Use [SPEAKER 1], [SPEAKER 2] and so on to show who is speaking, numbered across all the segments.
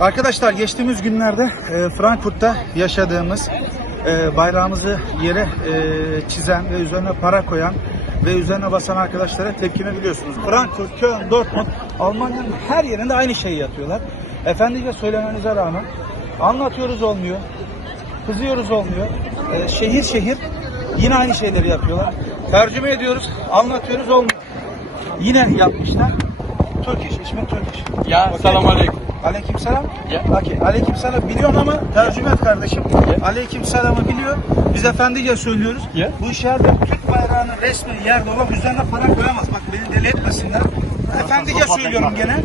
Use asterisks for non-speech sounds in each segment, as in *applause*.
[SPEAKER 1] Arkadaşlar geçtiğimiz günlerde e, Frankfurt'ta yaşadığımız e, bayrağımızı yere e, çizen ve üzerine para koyan ve üzerine basan arkadaşlara tepkimi biliyorsunuz. Frankfurt, Köln, Dortmund, Almanya'nın her yerinde aynı şeyi yapıyorlar. Efendice söylemenize rağmen anlatıyoruz olmuyor, kızıyoruz olmuyor. E, şehir şehir yine aynı şeyleri yapıyorlar. Tercüme ediyoruz, anlatıyoruz olmuyor. Yine yapmışlar. Turkish, ismi Turkish.
[SPEAKER 2] Ya,
[SPEAKER 1] Okey.
[SPEAKER 2] selam aleyküm.
[SPEAKER 1] Aleykümselam.
[SPEAKER 2] Ya.
[SPEAKER 1] Okey. Aleykümselam biliyorsun ama tercüme et kardeşim. Aleykümselam'ı biliyor. Biz efendice söylüyoruz.
[SPEAKER 2] Ya.
[SPEAKER 1] Bu şehirde Türk bayrağının resmi yerde olan üzerine para koyamaz. Bak beni deli etmesinler. Efendice söylüyorum gene.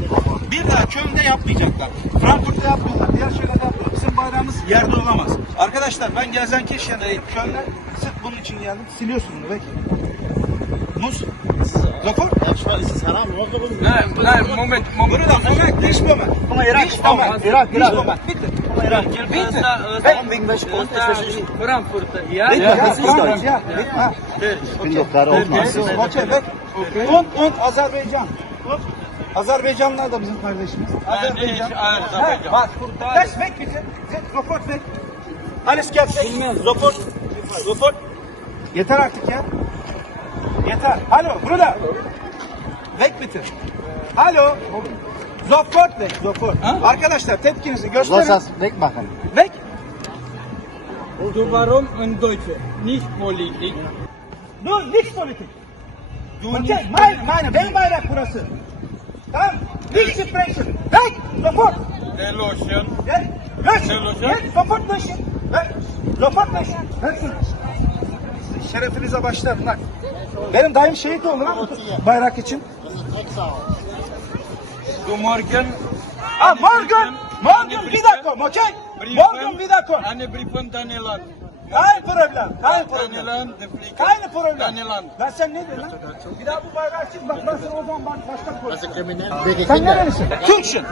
[SPEAKER 1] Bir daha Köln'de yapmayacaklar. Frankfurt'ta yapmıyorlar. Diğer şehirlerde yapıyorlar. Bizim bayrağımız yerde olamaz. Arkadaşlar ben Gelsenkirchen'deyim. Köln'de sırf bunun için geldim. Siliyorsun bunu belki. Muz. Zafur.
[SPEAKER 2] Nein, nein, Moment, Moment.
[SPEAKER 1] Burada moment, nicht moment.
[SPEAKER 3] Ama Irak,
[SPEAKER 1] Nicht moment.
[SPEAKER 3] Irak,
[SPEAKER 1] Nicht
[SPEAKER 3] Irak.
[SPEAKER 1] moment. Bitte.
[SPEAKER 2] Bitte.
[SPEAKER 3] Warum wegen welcher Grund? Das verstehe ich nicht.
[SPEAKER 2] Frankfurt, ja?
[SPEAKER 3] Ja, das ist Deutsch.
[SPEAKER 1] ja. Ha.
[SPEAKER 3] Ich bin doch gerade aufmachen.
[SPEAKER 1] Okay, weg. Und, und Azerbaycan. Und Azerbaycanlar da bizim kardeşimiz. Azerbaycan.
[SPEAKER 2] Azerbaycan.
[SPEAKER 1] Bak. Kaç bitte. Weg, Sofort weg. Alles gerçek. Sofort. Sofort. Yeter artık ya. Yeter. Alo, burada. Weg bitte. Alo. Sofort weg, sofort. Arkadaşlar tepkinizi
[SPEAKER 3] Lass
[SPEAKER 1] gösterin.
[SPEAKER 3] das wegmachen.
[SPEAKER 1] Weg.
[SPEAKER 2] Du warum in Deutsche? Nicht Politik.
[SPEAKER 1] Du, nicht politik. Okay, meine, meine, benim bayrak burası. Tamam, nicht sprechen. Weg, sofort.
[SPEAKER 2] Der Lotion.
[SPEAKER 1] Gel, löschen? Gel, sofort löschen. Ver, sofort löschen. Löschen. Şerefinize başlarım bak. Benim dayım şehit oldu lan bayrak için.
[SPEAKER 2] Du morgen.
[SPEAKER 1] Ah, morgen, morgen bir dakika, okay? Morgen bir dakika.
[SPEAKER 2] Eine Brief von Daniland.
[SPEAKER 1] Kein problem, kein problem. Kein problem. Lan sen ne diyorsun lan? Bir daha bu bayrağı çiz bak ben sana o zaman bak başka koy.
[SPEAKER 3] Wegen
[SPEAKER 1] Sen nerelisin? Türksün.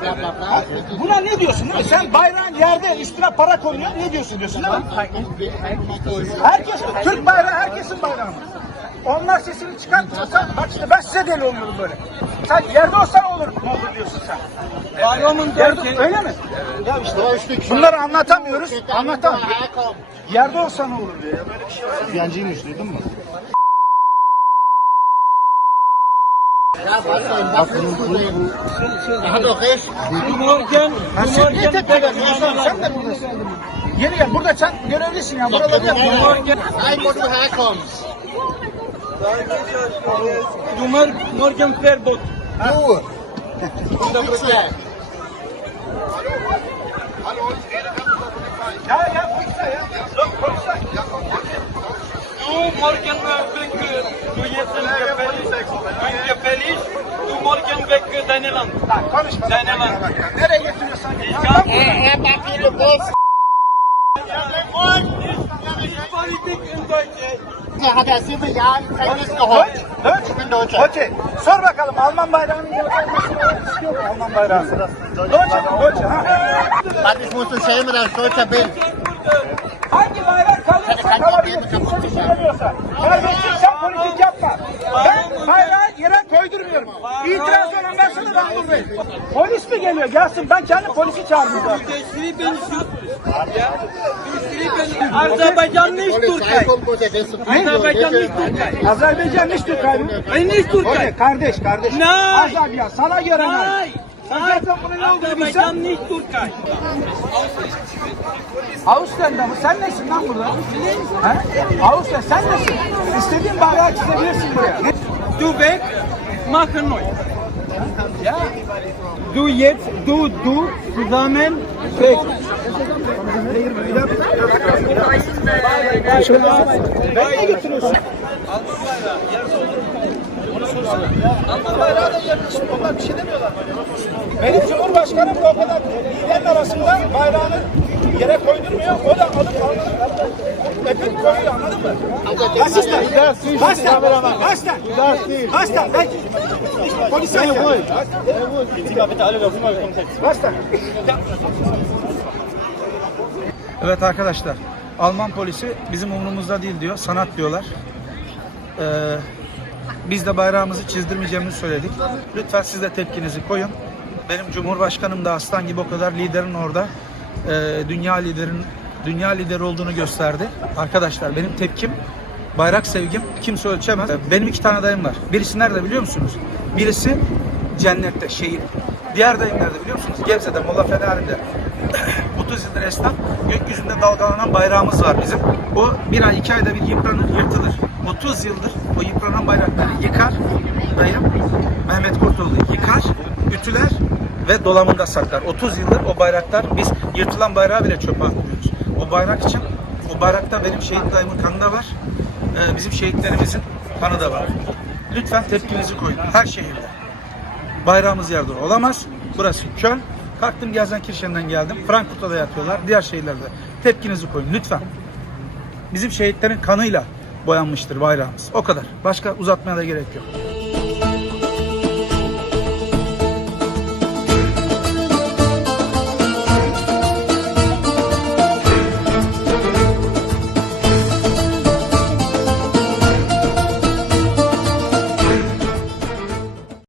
[SPEAKER 1] Buna ne diyorsun değil mi? Sen bayrağın yerde üstüne para koyuyor. Ne diyorsun diyorsun değil mi? Herkes, Türk bayrağı herkesin bayrağı mı? Onlar sesini çıkartmıyorsa, bak işte ben size deli oluyorum böyle. Sen yerde olsan olur, ne olur diyorsun sen. Yerde,
[SPEAKER 2] Deutsche?
[SPEAKER 1] öyle mi? Ya işte bunları anlatamıyoruz, anlatam. Yerde olsa ne olur diyor ya, böyle bir şey var.
[SPEAKER 3] Yancıymış duydun mu?
[SPEAKER 2] Du morgen, du
[SPEAKER 1] Sen niye
[SPEAKER 2] morgen.
[SPEAKER 1] tek oynadın? Sen de buradasın. Yeni gel, burada sen görevlisin ya, buraları yap.
[SPEAKER 2] Morgen. Du mor morgen Verbot.
[SPEAKER 3] Du!
[SPEAKER 1] Ya ya ya.
[SPEAKER 2] Du morgen weg, du jetzt in gefällig, in gefällig, du morgen weg deine Land.
[SPEAKER 1] Lan konuşma.
[SPEAKER 2] Sen ne lan?
[SPEAKER 1] Nereye.
[SPEAKER 2] Ich
[SPEAKER 1] Ya,
[SPEAKER 2] kann
[SPEAKER 1] bak-
[SPEAKER 2] nicht Politik in Deutschland.
[SPEAKER 3] Der hat ja sieben Jahre Gefängnis
[SPEAKER 1] Dön,
[SPEAKER 3] geholt.
[SPEAKER 1] dön.
[SPEAKER 3] Ich bin Deutscher.
[SPEAKER 1] Okey. Sor bakalım Alman bayrağının yapılmasını istiyor mu Alman bayrağı? Deutsche, Deutsche. Ha.
[SPEAKER 3] Mann, ich muss schämen, dass ich Deutscher bin.
[SPEAKER 1] Hangi bayrak kalırsa kalabilir. Kimse söylemiyorsa. Kardeşim sen politik yapma. Ben bayrağı yere koydurmuyorum. İtiraz olan varsa da ben buradayım. Polis mi geliyor? Gelsin ben kendi polisi çağırdım
[SPEAKER 2] Aserbaidschan nicht Türkei. Aserbaidschan nicht Türkei.
[SPEAKER 1] Azerbaycan nicht Türkay mı?
[SPEAKER 2] Nicht Türkei.
[SPEAKER 1] Okey kardeş kardeş.
[SPEAKER 2] Nein.
[SPEAKER 1] Azerbaycan sana göre ne? Ne
[SPEAKER 2] nicht Türkei.
[SPEAKER 1] Avusturya'da mı? Sen nesin lan burada? Avusturya sen nesin? İstediğin bayrağı çizebilirsin buraya.
[SPEAKER 2] Du weg, machen neu. Ja? Du jetzt, du, du, zusammen, weg.
[SPEAKER 1] Nereye götürüyorsun? Alman bayrağı da yakışık. Onlar bir şey demiyorlar. Benim Cumhurbaşkanım da o kadar liderin arasında bayrağını O da alıp alıp öpüp koyuyor anladın mı? Asistan. Asistan. Asistan. Asistan. Belki polise gel. Asistan. Evet arkadaşlar. Alman polisi bizim umurumuzda değil diyor. Sanat diyorlar. Ee, biz de bayrağımızı çizdirmeyeceğimizi söyledik. Lütfen siz de tepkinizi koyun. benim Cumhurbaşkanım da aslan gibi o kadar liderin orada. Ee, dünya liderin dünya lideri olduğunu gösterdi. Arkadaşlar benim tepkim bayrak sevgim kimse ölçemez. Benim iki tane dayım var. Birisi nerede biliyor musunuz? Birisi cennette, şehit. Diğer dayım nerede biliyor musunuz? Gebze'de, Molla Fenari'de. 30 *coughs* yıldır esnaf, gökyüzünde dalgalanan bayrağımız var bizim. O bir ay, iki ayda bir yıpranır, yırtılır. 30 yıldır o yıpranan bayrakları yıkar, dayım Mehmet Kurtoğlu yıkar, ütüler ve dolabında saklar. 30 yıldır o bayraklar, biz yırtılan bayrağı bile çöpe atmıyoruz. O bayrak için, o bayrakta benim şehit dayımın kanı da var, ee, bizim şehitlerimizin kanı da var. Lütfen tepkinizi koyun, her şehirde bayrağımız yerde olamaz. Burası Köln. Kalktım Gelsenkirchen'den geldim. Frankfurt'ta da yatıyorlar. Diğer şehirlerde. Tepkinizi koyun lütfen. Bizim şehitlerin kanıyla boyanmıştır bayrağımız. O kadar. Başka uzatmaya da gerek yok.